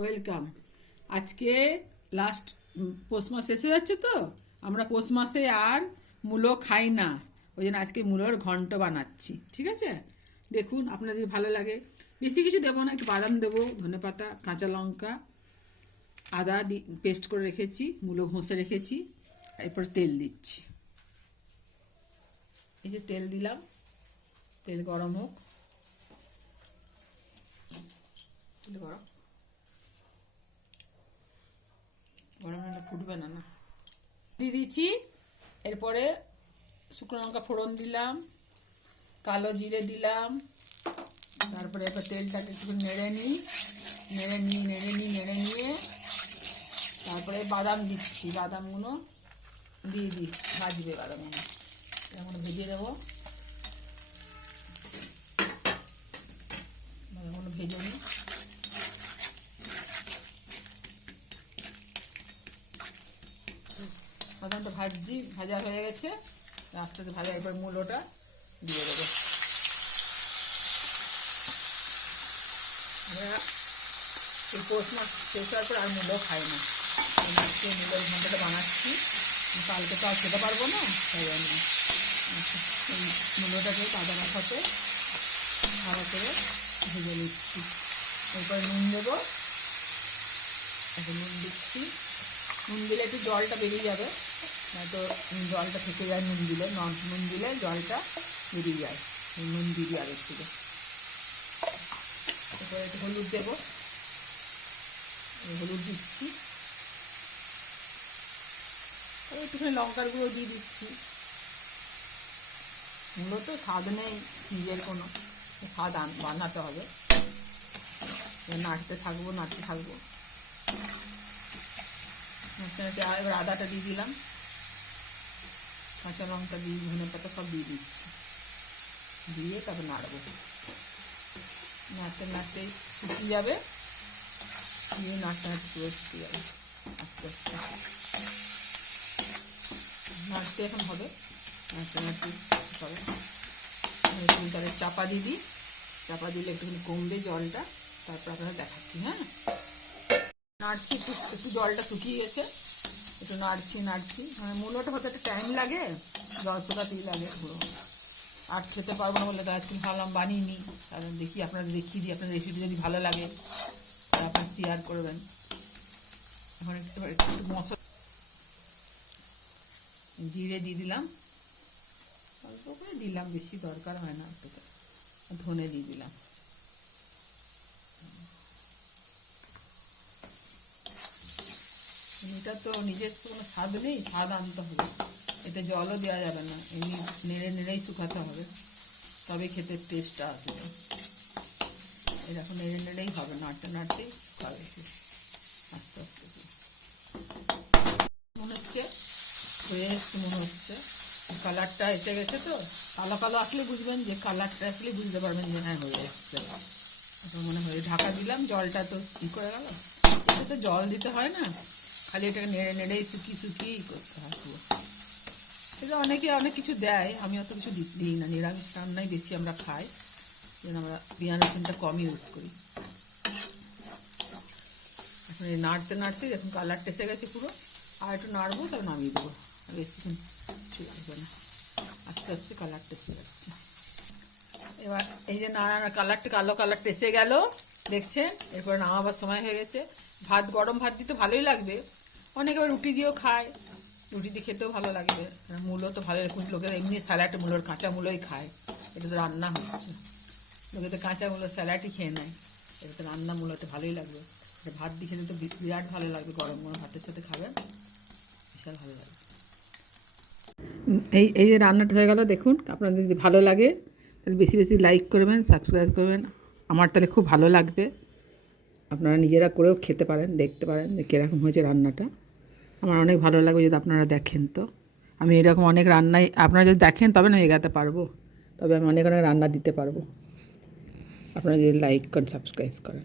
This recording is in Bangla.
ওয়েলকাম। আজকে লাস্ট পৌষ মাস শেষ হয়ে যাচ্ছে, তো আমরা পৌষ মাসে আর মূলো খাই না, ওই জন্য আজকে মূলোর ঘন্ট বানাচ্ছি। ঠিক আছে, দেখুন আপনাদের যদি ভালো লাগে। বেশি কিছু দেবো না, একটু বাদাম দেবো, ধনেপাতা, কাঁচা লঙ্কা, আদা পেস্ট করে রেখেছি, মূলো ঘষে রেখেছি। এরপর তেল দিচ্ছি। এই যে তেল দিলাম, তেল গরম হোক। তেল গরম গরম হলে ফুটবে না না দিয়ে দিচ্ছি। এরপরে শুকনো লঙ্কা ফোড়ন দিলাম, কালো জিরে দিলাম। তারপরে এবার তেলটাকে একটু নেড়ে নিয়ে তারপরে বাদাম দিচ্ছি। বাদামগুলো দিয়ে ভাজবে, বাদামগুলো ভেজে দেবো। বাদামগুলো ভেজে নিই। বাদামটা ভাজা হয়ে গেছে, আস্তে আস্তে ভাজা। এরপর মূলোটা দিয়ে দেবো। আমরা এই পৌষ মাস শেষ হওয়ার পর আর মূলো খাই না। আজকে মূলোর ঘন্টটা বানাচ্ছি, কালকে তো আর খেতে পারবো না, তাই জন্য এই মূলোটাকে বাদামের সাথে ভালো করে ভেজে নিচ্ছি। এরপর নুন দেবো, এখন নুন দিচ্ছি। নুন দিলে একটু জলটা বেরিয়ে যাবে, নয়তো জলটা থেকে যায়। নুন দিলে জলটা বেরিয়ে যায়। নুন দিয়ে দিই আগের থেকে। এরপরে একটু হলুদ দেবো, হলুদ দিচ্ছি। একটুখানি লঙ্কার গুঁড়ো দিয়ে দিচ্ছি। মূলত স্বাদ নেই নিজের কোনো, স্বাদ বানাতে হবে। নাড়তে থাকবো। এবার আদাটা দিয়ে দিলাম, কাঁচা লঙ্কা দিয়ে, ধনেপাতা সব দিয়ে দিচ্ছি। দিয়ে তারপর নাড়বো। নাড়তে শুকিয়ে যাবে। নাড়তে পুরো শুকিয়ে যাবে আস্তে আস্তে। নাড়তে এখন হবে, নাড়তে হবে। একটু তাহলে চাপা দিয়ে দিই। চাপা দিলে একটুখানি কমবে জলটা, তারপর আপনারা দেখাচ্ছি। হ্যাঁ, নাড়ছি। একটু জলটা শুকিয়ে গেছে, একটু নাড়ছি। মানে মূলোটা হতে একটা টাইম লাগে, জল শুকাতেই লাগে পুরো। আর খেতে পারবো না বলে তো আজকে ভাবলাম বানিয়ে নিই। কারণ দেখি আপনাদের দেখিয়ে দিই, আপনাদের রেসিপি যদি ভালো লাগে তাহলে আপনারা শেয়ার করবেন। এখন একটু মশলা, জিরে দিয়ে দিলাম, অল্প করে দিলাম, বেশি দরকার হয় না। একটু ধনে দিয়ে দিলাম। এটা তো নিজস্ব কোনো স্বাদ নেই, স্বাদ আনতে হবে। এতে জলও দেওয়া যাবে না, এমনি নেড়েই শুকাতে হবে, তবে খেতে টেস্টটা আসবে। এরকম নেড়েই হবে, নাড়তেই হবে আস্তে আস্তে। মনে হচ্ছে হয়ে এসছে, কালারটা এসে গেছে। তো কালো আসলে বুঝবেন, যে কালারটা আসলে বুঝতে পারবেন যে হ্যাঁ হয়ে এসছে। এখন মনে হয় ঢাকা দিলাম, জলটা তো করে গেল। এতে তো জল দিতে হয় না, খালি এটাকে নেড়েই শুকিয়ে করতে হয় পুরো। এটা অনেকে অনেক কিছু দেয়, আমি অত কিছু দিই না। নিরামিষ রান্নাই বেশি আমরা খাই, যেন আমরা পেঁয়াজ রসুনটা কম ইউজ করি। এখন এই নাড়তে দেখুন কালারটা এসে গেছে পুরো। আর একটু নাড়বো, তারপর নামিয়ে দেবো। বেশিক্ষণ ঠিক আসবে না, আস্তে আস্তে কালারটা এসে যাচ্ছে। এবার এই যে কালো কালারটা এসে গেল, দেখছেন। এরপর নামাবার সময় হয়ে গেছে। গরম ভাত দিতে ভালোই লাগবে। অনেকে আবার রুটি দিয়েও খায়, রুটি দিয়ে খেতেও ভালো লাগবে। মূলো তো ভালো, লোকেরা এমনি স্যালাডে মূলোর কাঁচা মূলোই খায়। এটা তো রান্না হচ্ছে, লোকে তো কাঁচা মূলো স্যালাডই খেয়ে নেয়। এটা তো রান্না মূলোটা ভালোই লাগবে। ভাত দিয়ে খেতে তো বিরাট ভালো লাগবে, গরম গরম ভাতের সাথে খাবেন, বিশাল ভালো লাগবে। এই যে রান্নাটা হয়ে গেল, দেখুন। আপনাদের যদি ভালো লাগে তাহলে বেশি লাইক করবেন, সাবস্ক্রাইব করবেন। আমার তাহলে খুব ভালো লাগবে। আপনারা নিজেরা করেও খেতে পারেন, দেখতে পারেন যে কীরকম হয়েছে রান্নাটা। আমার অনেক ভালো লাগবে যদি আপনারা দেখেন। তো আমি এরকম অনেক রান্নাই আপনারা যদি দেখেন তবে না এগাতে পারবো, তবে আমি অনেক রান্না দিতে পারবো। আপনারা যদি লাইক করেন, সাবস্ক্রাইব করেন।